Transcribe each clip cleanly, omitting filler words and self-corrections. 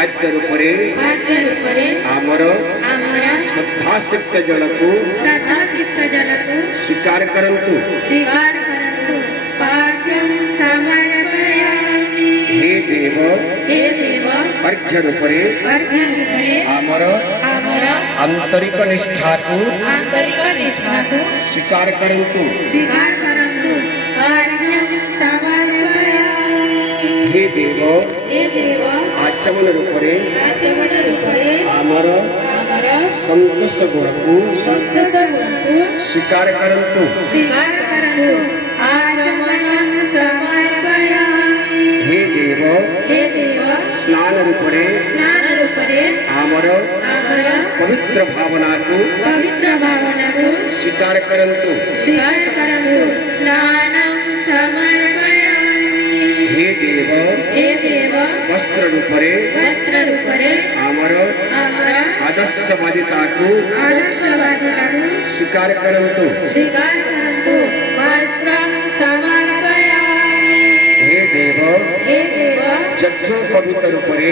खाद्य रूपरे आमर श्रद्धासिक्त जल को स्वीकार करंतु हे देव अर्घ्य रूपरे आमर आंतरिक निष्ठा को स्वीकार करंतु हे देव आचमन रूपरे आमर संतोष गुण को स्वीकार करंतु हे देव स्नान रूपरे आमर पवित्र भावना को स्वीकार करंतु हे देव वस्त्र रूपरे आमर आदर्शवादिता को स्वीकार करंतु हे देव यज्ञ पवित्र रूपरे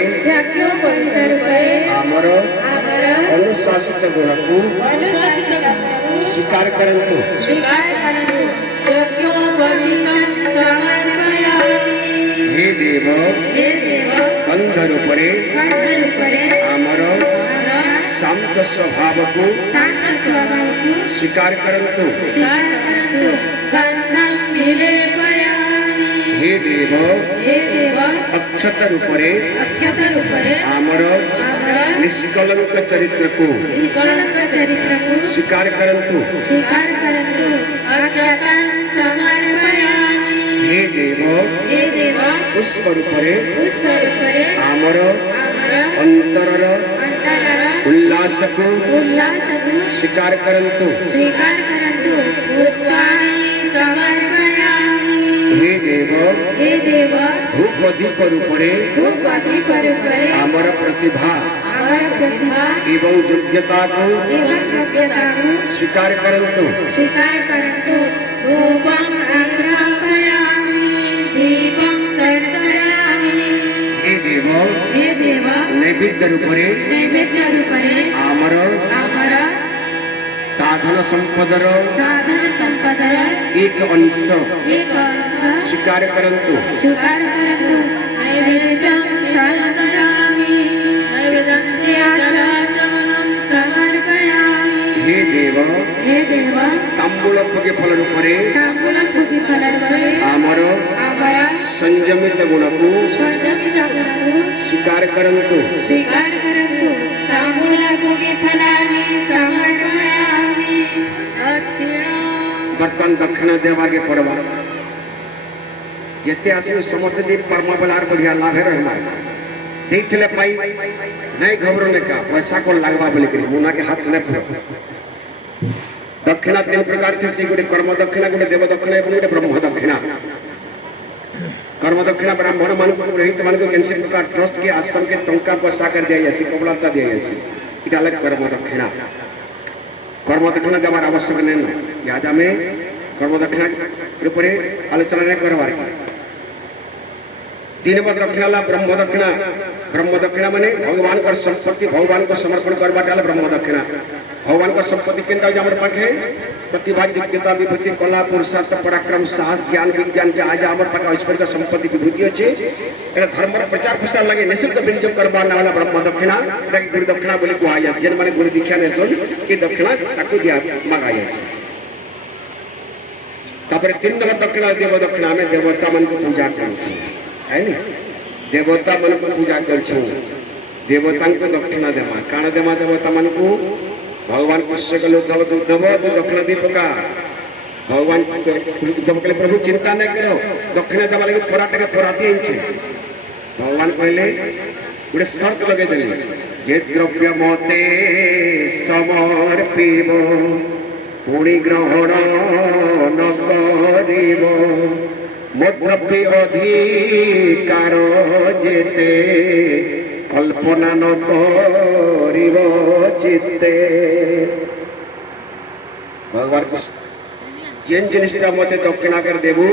आमर अनुशासित गुण को स्वीकार करंतु हे देव बंध रूपरे आमर शांत स्वभाव को स्वीकार करंतु हे देव अक्षत रूपरे आमर निष्कलंक चरित्र को स्वीकार करंतु हे देव पुष्प रूपरे आमर अंतरर उल्लास को स्वीकार करंतु हे देव धूप दीप रूपरे आमर प्रतिभा एवं योग्यता को स्वीकार करंतु हे देव नैवेद्य रूपरे आमर साधन संपदर एक अंश स्वीकार करंतु हे देव तांबूल फुगे फल रूपरे आमर संयमित गुण को स्वीकार करंतु बर्तन दक्षिण देवागे पड़वा जेते आसी समस्त दी परमा बलार बढ़िया लाभे रहमा देखले पाई नहीं घबरने का पैसा को लगवा बोले करी मुना के हाथ ने पड़ो दक्षिणा तीन प्रकार थे सी गोटे कर्म दक्षिणा गोटे देव दक्षिणा एवं गोटे ब्रह्म दक्षिणा कर्म दक्षिणा ब्राह्मण मान को पुरोहित मान को केनसे प्रकार ट्रस्ट के आश्रम के टंका पैसा कर दिया जासी कबलाता दिया जासी इटा अलग कर्म दक्षिणा देवार आवश्यक नहीं याद में कर्म दक्षिणा रूपरे आलोचना नहीं करवार तीन नंबर दक्षिणा ब्रह्म दक्षिणा माने भगवान को संपत्ति भगवान को समर्पण करवा डाल ब्रह्म दक्षिणा भगवान को संपत्ति केंद्र हमर पाखे प्रतिभा योग्यता विभूति कला पुरुषार्थ पराक्रम साहस ज्ञान विज्ञान के आज हमर पाखे ऐश्वर्य संपत्ति विभूति अछि एरा धर्म प्रचार प्रसार लगे निश्चित विनियोग करबा वाला ब्रह्म दक्षिणा एटा गुरु दक्षिणा बोली कुआया जेन माने गुरु दीक्षा नेसन कि दक्षिणा ताकू दिया मागाया तापर तीन नंबर दक्षिणा देव दक्षिणा में देवता मन को पूजा करछु है नी देवता मन को पूजा करछु देवता को दक्षिणा देमा काण देमा देवता मन को भगवान कृष्ण के उद्धव तो दक्षिणा दी पका भगवान उद्धव के प्रभु चिंता नहीं करो दक्षिणा देवा लगे फोराटे के फोराती भगवान कहले गोटे शर्त लगे देले जे द्रव्य मते समर्पिब पुणी ग्रहण न करिब मो द्रव्य अधिकार जेते कल्पना न करिब चित्ते भगवान जेन जिनिसटा मते दक्षिणा कर देबू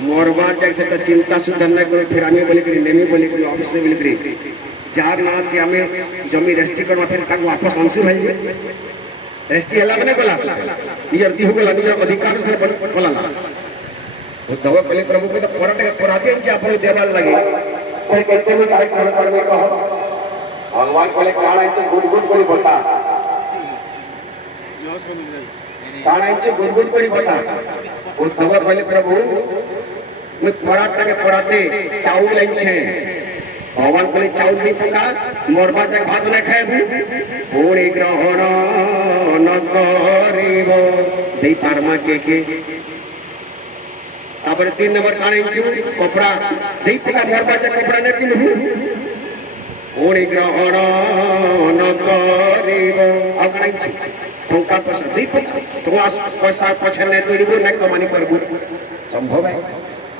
मोरबा जैसे तो चिंता सुधा नहीं करो फिर आम बोलिकी नेमी बोलिकी ऑफिस बोलिकी जार ना थी आम जमी रेस्ट्री करवा फिर ताक वापस आंसू भाई रेस्ट्री है मैंने गला निजर दिहु गला निजर अधिकार से गला उद्धव कहले प्रभु को तो पराटे पराते आप देवाल लगे फिर कहते हुए काय कौन करने कहो भगवान कहले काण है गुड़गुड़ करी बता काण है गुड़गुड़ करी बता उद्धव कहले प्रभु मैं पराटा के पराते चाउल लाइन छे भगवान कहले चाउल दी पका मोरबा तक भात न खाएबू पुणी ग्रहण न करिबो देई पारमा के तापर 3 नंबर काण इंचू कपड़ा देई पका मोरबा तक कपड़ा न पिनहू पुणी ग्रहण न करिबो अब इंचू टंका पैसा देई पका तो आस पैसा पछे न तोड़िबो न कमानी करबू संभव है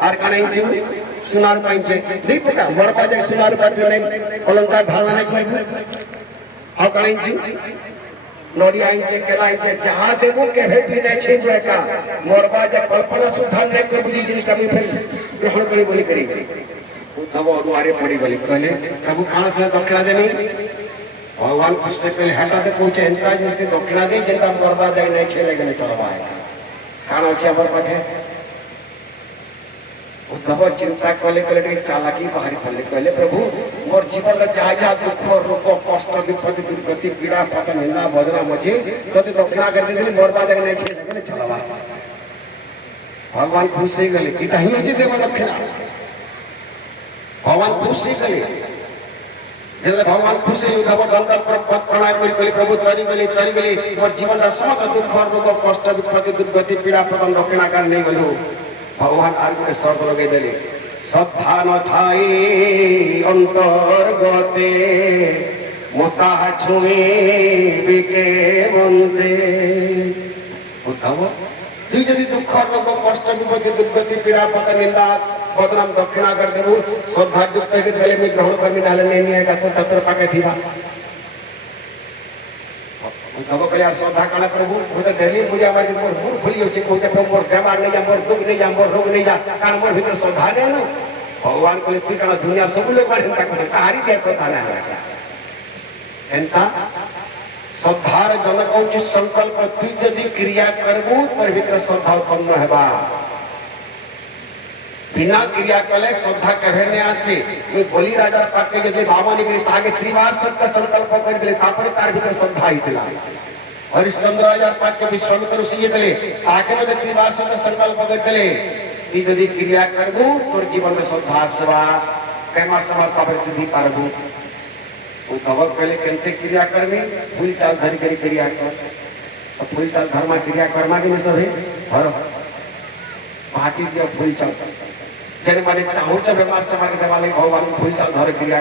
आर काण इंचू सुनार पाइंचे दीप का मोरबा जे सुनार पाइंचे नहीं अलंकार धारणा नहीं करबू आ काइंचे नोडिया इंचे केला इंचे जहां देबो के भेटी नहीं छे जे का मोरबा जे कल्पना सुधार नहीं करबू जी जिनिस हम फिर ग्रहण करी बोली करी उद्धव अनुहारे पड़ी बोली कहले प्रभु कान से दक्षिणा देनी भगवान कृष्ण पहले हटा दे पूछे एंता जे दक्षिणा दे जेता मोरबा जे नहीं छे लेगने चलबा है कान अछि हमर पाखे उद्धव चिंता कले कले चालाकी बाहरी पड़े कहले प्रभु मोर जीवन जहाँ जहाँ दुख रोग कष्ट विपद दुर्गति पीड़ा पतन निंदा बदना मझे तो दक्षिणा कर देली मोरबा जगह नहीं चलवा भगवान खुश हो गले इटा ही होची देव दक्षिणा भगवान खुश हो गले जब भगवान खुश हो उद्धव दंड प्रणाम करी प्रभु तरी गली मोर जीवन समस्त दुख रोग कष्ट विपद दुर्गति पीड़ा पतन दक्षिणा कर नहीं गलु भगवान आर गोटे शर्त लगे देले श्रद्धा न थाई अंतर्गते मोता छुए बिके बंदे उद्धव तु यदि दुख रोग कष्ट विपत्ति दुर्गति पीड़ा पतन निंदा बदनाम दक्षिणा कर देबू श्रद्धा युक्त के बेले में ग्रहण करमी डाले नहीं का तो तत्र पाके थीबा उद्धव कहले श्रद्धा काले प्रभु वो तो डेली पूजा मारी मोर भूली होचे कोते मोर बेमार नहीं जा मोर दुख नहीं जा मोर रोग नहीं जा कान मोर भीतर श्रद्धा नहीं न भगवान कहले तू काना दुनिया सब लोग बारे करे तारी के श्रद्धा नहीं एंता श्रद्धार जनक होची संकल्प तू यदि क्रिया करबू तर भीतर श्रद्धा उत्पन्न हेबा बिना क्रिया कले श्रद्धा कहे ने आसे ये बलि राजा पाके जदि बाबा निकली ताके त्रिवार सत्य संकल्प कर दिले तापर तार भीतर श्रद्धा आइतला हरिश्चंद्र राजा पाके विश्वामित्र ऋषि देले ताके मध्ये त्रिवार सत्य संकल्प कर दिले ती यदि क्रिया करबू तोर जीवन में श्रद्धा सेवा प्रेम समर्पण वृद्धि पारबू ओ तब पहले केनते क्रिया करबी फूल चाल धरि करी क्रिया कर फूल चाल धर्म क्रिया कर्मा भी सब है हर पार्टी दियो फूल चाल जने माने चाहूच बेमार समाज देवाले भगवान फूल चाल धर क्रिया